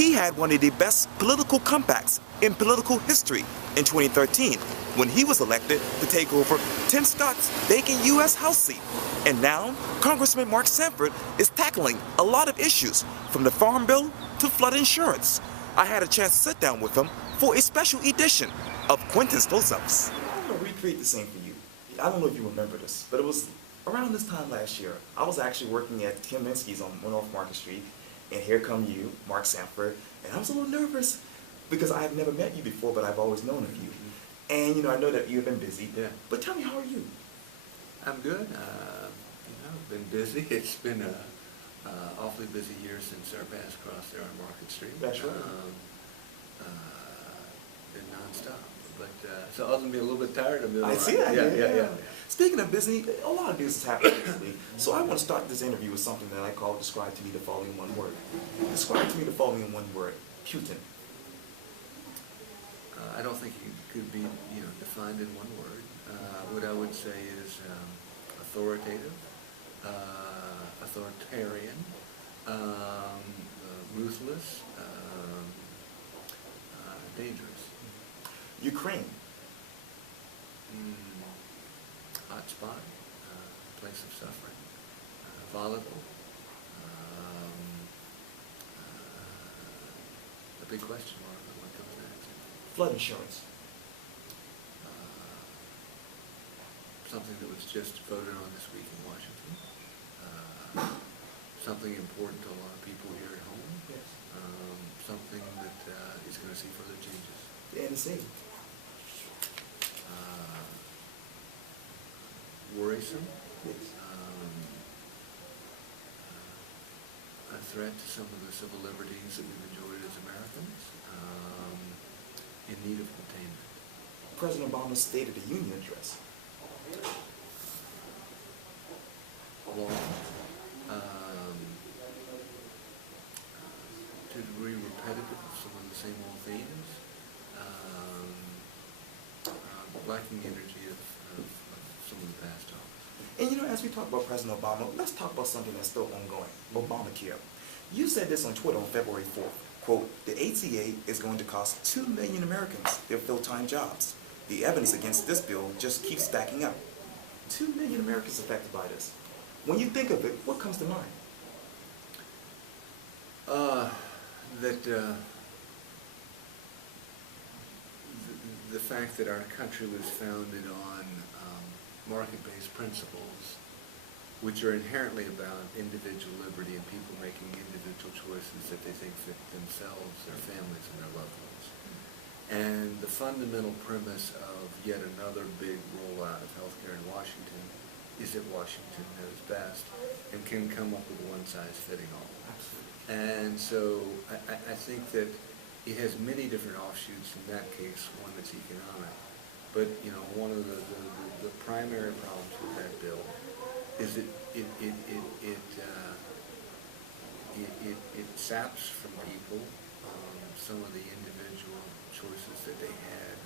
He had one of the best political comebacks in political history in 2013 when he was elected to take over Tim Scott's vacant U.S. House seat. And now, Congressman Mark Sanford is tackling a lot of issues, from the Farm Bill to flood insurance. I had a chance to sit down with him for a special edition of Quintin's Close-Ups. I'm going to recreate the same for you. I don't know if you remember this, but it was around this time last year. I was actually working at Tim Minsky's on North Market Street, and here come you, Mark Sanford, and I was a little nervous because I have never met you before, but I've always known of you. And I know that you've been busy. Yeah. But tell me, how are you? I'm good. Been busy. It's been a awfully busy year since our paths crossed there on Market Street. That's right. Been nonstop. But so other than being a little bit tired, I'm doing all right. I see that. Yeah. Speaking of busy, a lot of business happening recently. So I want to start this interview with something that I call "Describe to me the following one word." Describe to me the following one word. Putin. I don't think it could be defined in one word. What I would say is authoritative, authoritarian, ruthless, dangerous. Ukraine. Hot spot, place of suffering, volatile, a big question mark on what comes next. Flood insurance. Something that was just voted on this week in Washington. Something important to a lot of people here at home. Yes. Something that is going to see further changes. The NC. Worrisome. Yes. A threat to some of the civil liberties that we've enjoyed as Americans. In need of containment. President Obama's State of the Union address. Long, to a degree repetitive of some of the same old themes, lacking energy of some of the past talks. And as we talk about President Obama, let's talk about something that's still ongoing, Obamacare. You said this on Twitter on February 4th, quote, "The ACA is going to cost 2 million Americans their full-time jobs. The evidence against this bill just keeps stacking up." 2 million Americans affected by this. When you think of it, what comes to mind? The fact that our country was founded on market-based principles, which are inherently about individual liberty and people making individual choices that they think fit themselves, their families, and their loved ones. And the fundamental premise of yet another big rollout of healthcare in Washington is that Washington knows best and can come up with a one-size-fitting-all. And so I think that it has many different offshoots. In that case, one that's economic. But one of the primary problems with that bill is that it saps from people some of the individual choices that they had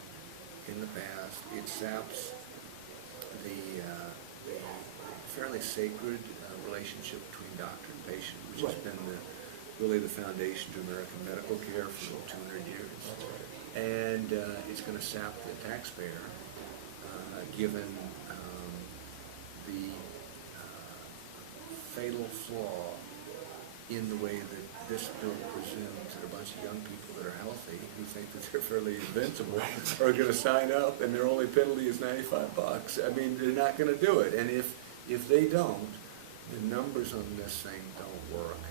in the past. It saps the fairly sacred relationship between doctor and patient, which has been really the foundation to American medical care for 200 years. And it's going to sap the taxpayer, given the fatal flaw in the way that this bill presumes that a bunch of young people that are healthy, who think that they're fairly invincible, are going to sign up, and their only penalty is $95. I mean, they're not going to do it. And if they don't, the numbers on this thing don't work,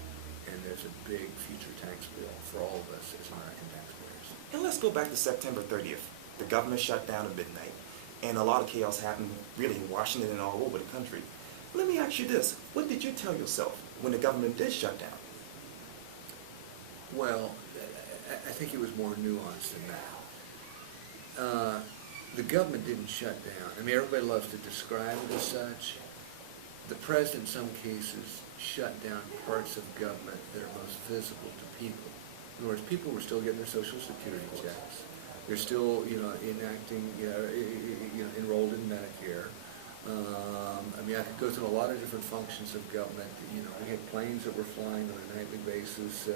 and there's a big future tax bill for all of us as American taxpayers. And let's go back to September 30th. The government shut down at midnight, and a lot of chaos happened really in Washington and all over the country. Let me ask you this. What did you tell yourself when the government did shut down? Well, I think it was more nuanced than that. The government didn't shut down. I mean, everybody loves to describe it as such. The president, in some cases, shut down parts of government that are most visible to people. In other words, people were still getting their Social Security checks. They're still, enacting, enrolled in Medicare. I mean, I could go through a lot of different functions of government. We had planes that were flying on a nightly basis.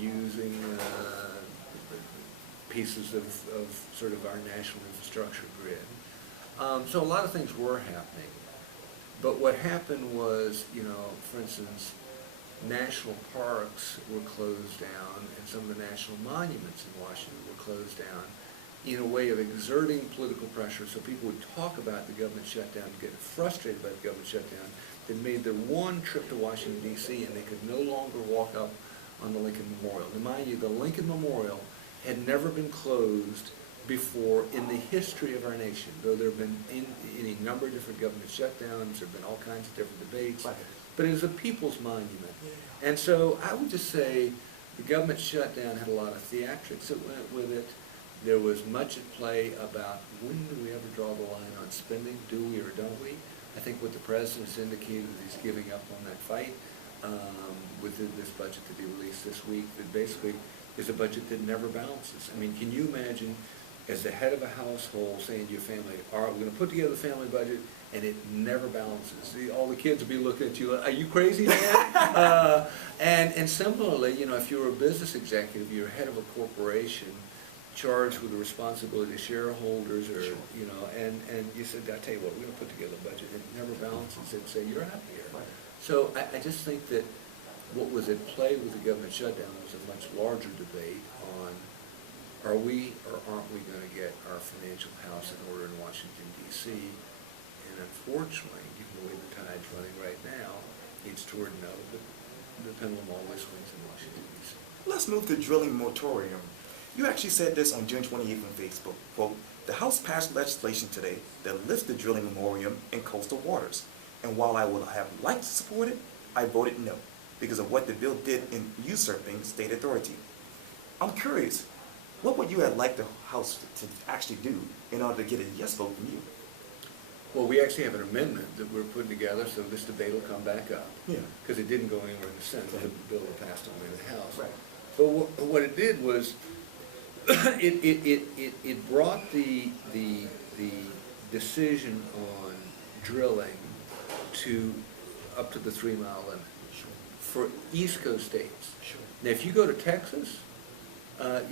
using pieces of sort of our national infrastructure grid. So a lot of things were happening. But what happened was, for instance, national parks were closed down and some of the national monuments in Washington were closed down in a way of exerting political pressure. So people would talk about the government shutdown, get frustrated by the government shutdown. They made their one trip to Washington, D.C., and they could no longer walk up on the Lincoln Memorial. Now, mind you, the Lincoln Memorial had never been closed before in the history of our nation, though there have been any number of different government shutdowns, there have been all kinds of different debates, but it is a people's monument. Yeah. And so I would just say the government shutdown had a lot of theatrics that went with it. There was much at play about when do we ever draw the line on spending, do we or don't we? I think what the president's indicated is he's giving up on that fight with this budget that he released this week, that basically is a budget that never balances. I mean, can you imagine as the head of a household saying to your family, all right, we're going to put together the family budget, and it never balances. All the kids will be looking at you like, are you crazy, man? And similarly, if you're a business executive, you're head of a corporation, charged with the responsibility to shareholders, or and you said, I tell you what, we're going to put together a budget, and it never balances, and say, you're out of here. Right. So I just think that what was at play with the government shutdown was a much larger debate on, are we or aren't we going to get our financial house in order in Washington, D.C.? And unfortunately, given the way the tide's running right now, it's toward no, but the pendulum always swings in Washington, D.C. Let's move to drilling moratorium. You actually said this on June 28th on Facebook. Quote, the House passed legislation today that lifts the drilling moratorium in coastal waters. And while I would have liked to support it, I voted no because of what the bill did in usurping state authority. I'm curious, what would you have liked the House to actually do in order to get a yes vote from you? Well, we actually have an amendment that we're putting together, so this debate will come back up. Yeah. Because it didn't go anywhere in the Senate. The bill passed only in the House. Right. But what it did was it brought the decision on drilling up to the 3-mile limit for East Coast states. Sure. Now, if you go to Texas,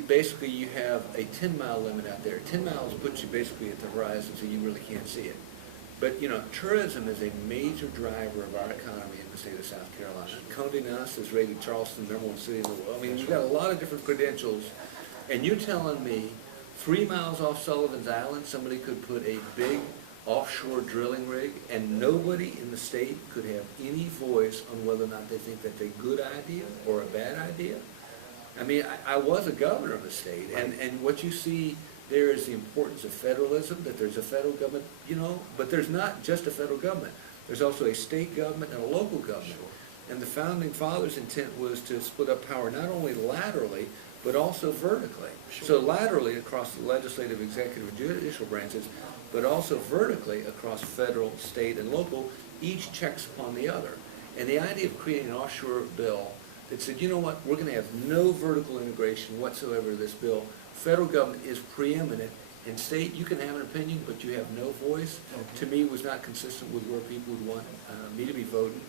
basically you have a 10-mile limit out there. 10 miles puts you basically at the horizon, so you really can't see it. But tourism is a major driver of our economy in the state of South Carolina. Condé Nast is rated Charleston #1 city in the world. I mean, you've got a lot of different credentials, and you're telling me 3 miles off Sullivan's Island, somebody could put a big offshore drilling rig, and nobody in the state could have any voice on whether or not they think that's a good idea or a bad idea? I mean, I was a governor of a state, and what you see there is the importance of federalism, that there's a federal government, but there's not just a federal government. There's also a state government and a local government. Sure. And the Founding Fathers' intent was to split up power not only laterally, but also vertically. Sure. So laterally across the legislative, executive, and judicial branches, but also vertically across federal, state, and local, each checks upon the other. And the idea of creating an offshore bill that said, you know what, we're going to have no vertical integration whatsoever in this bill. Federal government is preeminent, and state, you can have an opinion, but you have no voice, to me was not consistent with where people would want me to be voting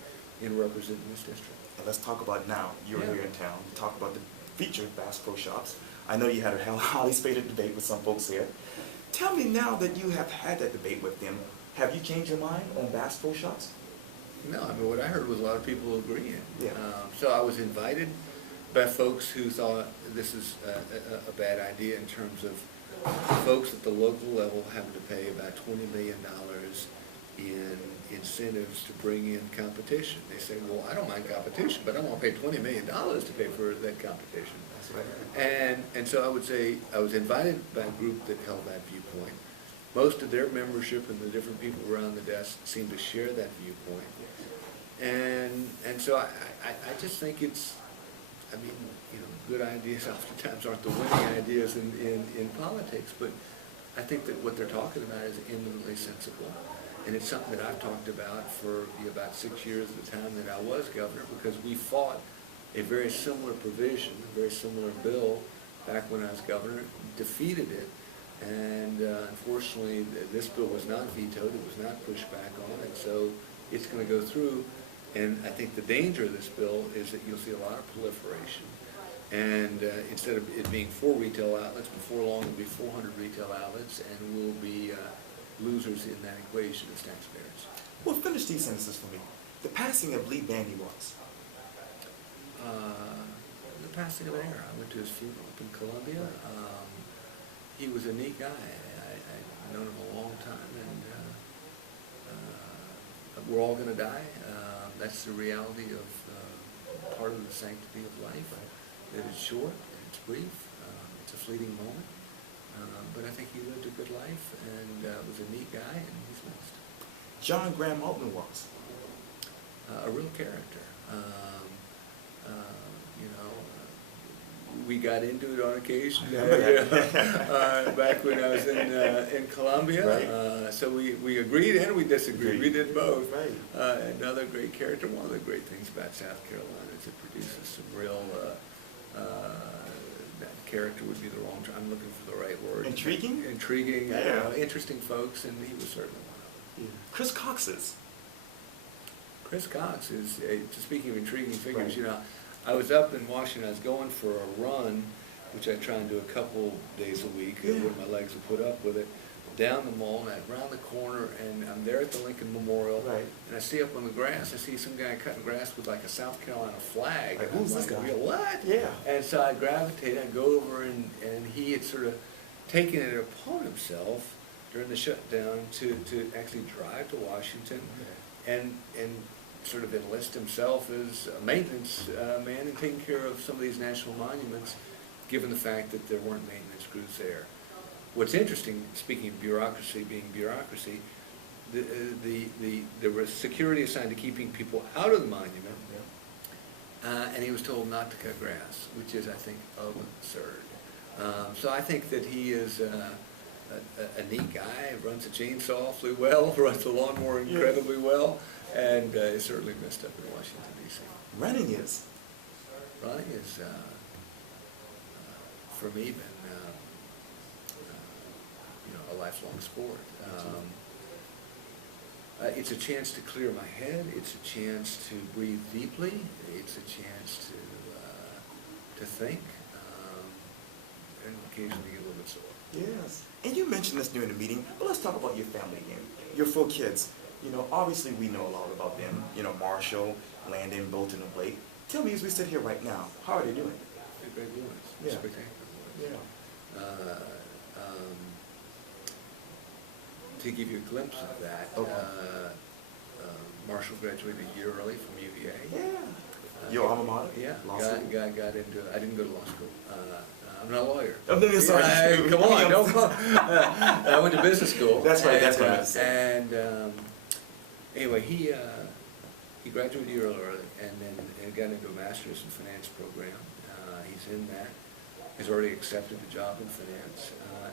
and representing this district. And let's talk about now. You're here in town. Talk about the featured Bass Pro Shops. I know you had a highly spirited debate with some folks here. Tell me now that you have had that debate with them, have you changed your mind on Bass Pro Shops? No, I mean, what I heard was a lot of people agreeing. Yeah. So I was invited by folks who thought this is a bad idea in terms of folks at the local level having to pay about $20 million in incentives to bring in competition. They say, well, I don't mind competition, but I want to pay $20 million to pay for that competition. That's right. And so I would say I was invited by a group that held that viewpoint. Most of their membership and the different people around the desk seem to share that viewpoint. And so I just think it's, I mean, good ideas oftentimes aren't the winning ideas in politics, but I think that what they're talking about is eminently sensible. And it's something that I've talked about for about 6 years at the time that I was governor, because we fought a very similar provision, a very similar bill back when I was governor, defeated it. And unfortunately, this bill was not vetoed, it was not pushed back on, and so it's going to go through. And I think the danger of this bill is that you'll see a lot of proliferation And instead of it being 4 retail outlets, before long it'll be 400 retail outlets, and we'll be losers in that equation as taxpayers. Well, finish these sentences for me. The passing of Lee Bandy was. The passing of an era. I went to his funeral up in Columbia. He was a neat guy. I've known him a long time, and we're all going to die. That's the reality of part of the sanctity of life. That it's short, and it's brief, it's a fleeting moment. But I think he lived a good life and was a neat guy, and he's missed. John Graham Altman was. A real character. We got into it on occasion back when I was in Columbia. Right. So we agreed and we disagreed. We did both. Right. Another great character. One of the great things about South Carolina is it produces some real. That character would be the wrong term. I'm looking for the right word. Intriguing. Intriguing. Yeah. Interesting folks, and he was certainly one of them. Yeah. Chris Cox is. Chris Cox is, speaking of intriguing figures, Right. you know, I was up in Washington, I was going for a run, which I try and do a couple days a week, Yeah. when my legs will put up with it, down the mall, and I round the corner, and I'm there at the Lincoln Memorial, Right. and I see up on the grass, I see some guy cutting grass with like a South Carolina flag. Like, and who's I'm this like, guy? what? Yeah. And so I gravitate, I go over, and he had sort of taken it upon himself during the shutdown to actually drive to Washington, and sort of enlist himself as a maintenance man and taking care of some of these national monuments, given the fact that there weren't maintenance crews there. What's interesting, speaking of bureaucracy being bureaucracy, there was security assigned to keeping people out of the monument, and he was told not to cut grass, which is, I think, absurd. So I think that he is a neat guy, runs a chainsaw awfully well, runs a lawnmower incredibly well, and is certainly messed up in Washington, D.C. Running is. Running is, for me, been a lifelong sport. It's a chance to clear my head. It's a chance to breathe deeply. It's a chance to think, and occasionally get a little bit sore. Yes. And you mentioned this during the meeting, but let's talk about your family again. Your 4 kids. You know, obviously we know a lot about them. You know, Marshall, Landon, Bolton, and Blake. Tell me, as we sit here right now, how are they doing? They're great boys. Yeah. Spectacular boys. Yeah. To give you a glimpse of that, Okay. Marshall graduated a year early from UVA. Yeah. Your alma mater? Yeah, Law got school? into it. I didn't go to law school. I'm not a lawyer. Oh, no, sorry. Come on, don't call. I went to business school. That's right, and, that's what I meant to say. And anyway, he graduated a year early and then got into a master's in finance program. He's in that. He's already accepted a job in finance.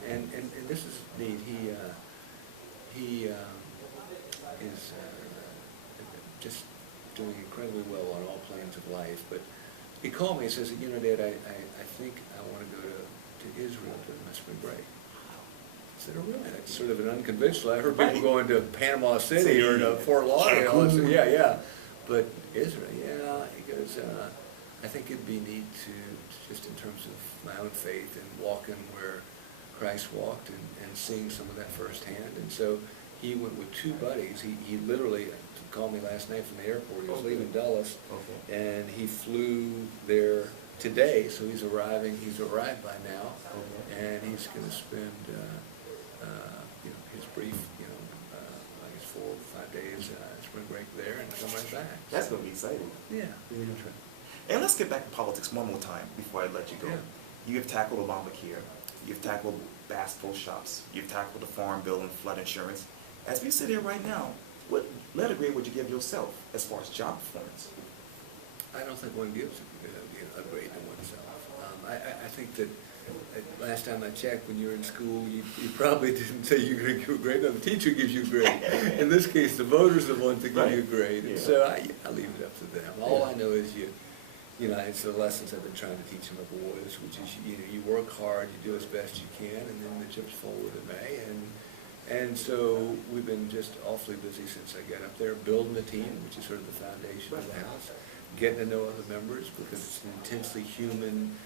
And this is neat. He is just doing incredibly well on all planes of life. But he called me and says, you know, Dad, I think I want to go to Israel during my spring break. I said, oh, really? That's sort of an unconventional. I've heard people going to Panama City or to Fort Lauderdale. So, yeah. But Israel, yeah. He goes, I think it'd be neat to, just in terms of my own faith, and walking where Christ walked and seeing some of that firsthand. And so he went with 2 buddies. He literally called me last night from the airport. He was leaving Dulles, and he flew there today. So he's arriving. He's arrived by now, and he's going to spend his brief, I guess 4 or 5 days spring break there, and come right back. That's going to be exciting. Yeah. And let's get back to politics one more time before I let you go. Yeah. You have tackled Obamacare. You've tackled Bass Pro Shops. You've tackled the farm bill and flood insurance. As we sit here right now, what letter grade would you give yourself as far as job performance? I don't think one gives a grade to oneself. I think that last time I checked, when you were in school, you probably didn't say you were going to give a grade, but the teacher gives you a grade. In this case, the voters are the ones that give you a grade, and so I leave it up to them. All I know is it's the lessons I've been trying to teach my boys, which is you work hard, you do as best you can, and then the chips fall where they may. And so we've been just awfully busy since I got up there, building the team, which is sort of the foundation of the house, getting to know other members, because it's an intensely human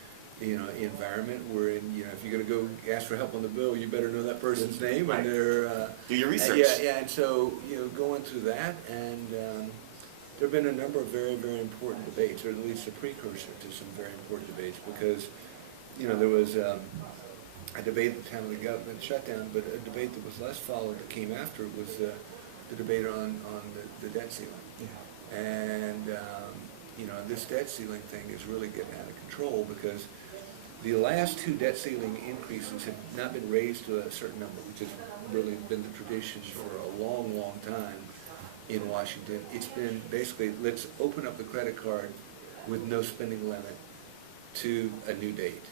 environment wherein, if you're gonna go ask for help on the bill, you better know that person's name and their, do your research. Yeah, and so, going through that, and there have been a number of very, very important debates, or at least a precursor to some very important debates, because, there was a debate at the time of the government shutdown, but a debate that was less followed that came after was the debate on the debt ceiling. Yeah. And, this debt ceiling thing is really getting out of control, because the last two debt ceiling increases have not been raised to a certain number, which has really been the tradition for a long, long time in Washington. It's been basically, let's open up the credit card with no spending limit to a new date.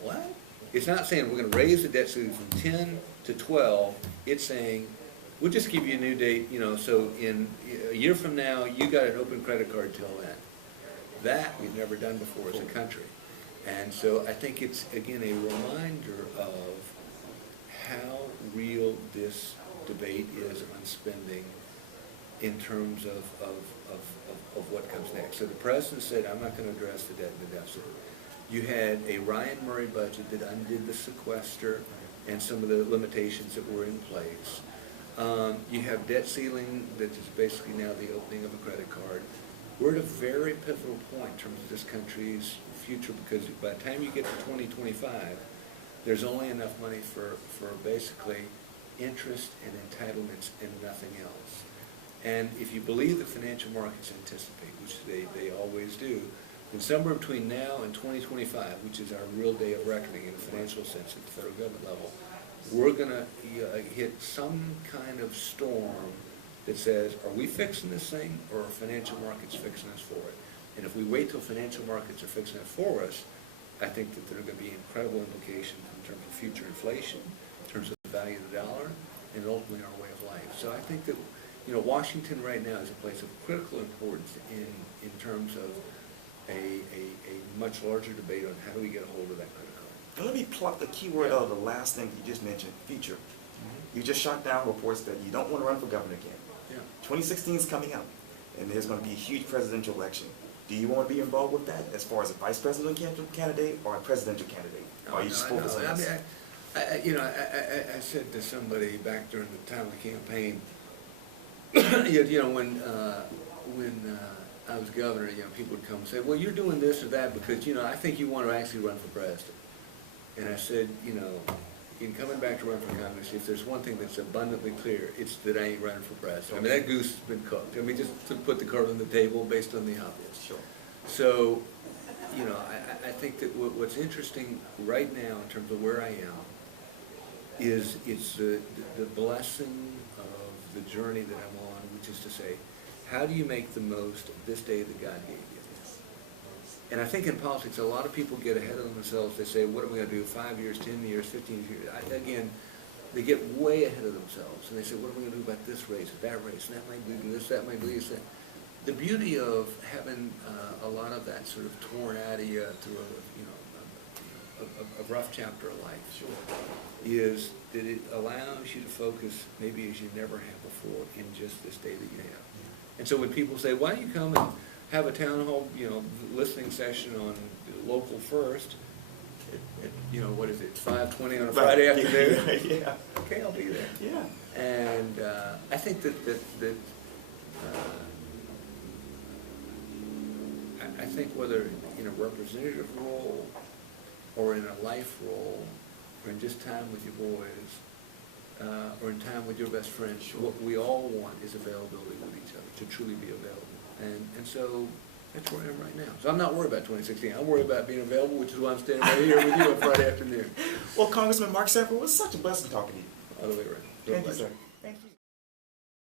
What? It's not saying we're going to raise the debt ceiling from 10 to 12. It's saying, we'll just give you a new date, so in a year from now, you got an open credit card till then. That we've never done before as a country. And so I think it's, again, a reminder of how real this debate is on spending in terms of what comes next. So the president said, I'm not going to address the debt and the deficit. You had a Ryan Murray budget that undid the sequester and some of the limitations that were in place. You have debt ceiling that is basically now the opening of a credit card. We're at a very pivotal point in terms of this country's future, because by the time you get to 2025, there's only enough money for basically interest and entitlements and nothing else. And if you believe the financial markets anticipate, which they always do, then somewhere between now and 2025, which is our real day of reckoning in a financial sense at the federal government level, we're going to hit some kind of storm that says, are we fixing this thing, or are financial markets fixing us for it? And if we wait till financial markets are fixing it for us, I think that there are going to be incredible implications in terms of future inflation, in terms of the value of the dollar, and ultimately our way of life. So I think that Washington right now is a place of critical importance in terms of a much larger debate on how do we get a hold of that credit card. Now let me plot the key word out of the last thing you just mentioned, future. You just shot down reports that you don't want to run for governor again. Yeah. 2016 is coming up, and there's going to be a huge presidential election. Do you want to be involved with that as far as a vice presidential candidate or a presidential candidate? Or are you just focused on this? I said to somebody back during the time of the campaign, when I was governor, people would come and say, well, you're doing this or that because, I think you want to actually run for president. And I said, in coming back to run for Congress, if there's one thing that's abundantly clear, it's that I ain't running for president. I mean, that goose has been cooked. I mean, just to put the card on the table based on the obvious. Sure. So, I think that what's interesting right now in terms of where I am is it's the blessing of the journey that I'm on, which is to say, how do you make the most of this day that God gave you? And I think in politics, a lot of people get ahead of themselves. They say, what are we going to do 5 years, 10 years, 15 years? Again, they get way ahead of themselves. And they say, what are we going to do about this race or that race? And that might lead to this, that might lead to that. The beauty of having a lot of that sort of torn out of you through a rough chapter of life is that it allows you to focus maybe as you never have before in just this day that you have. And so when people say, why don't you come and have a town hall, listening session on local first, what is it, it's 5:20 on a Friday afternoon? Yeah. Okay, I'll be there. Yeah. And I think that I think whether in a representative role or in a life role or in just time with your boys or in time with your best friend, what we all want is availability with each other, to truly be available. And so that's where I am right now. So I'm not worried about 2016. I'm worried about being available, which is why I'm standing right here with you on Friday afternoon. Well, Congressman Mark Sanford, it was such a blessing talking to you. All the way around. Thank you, sir.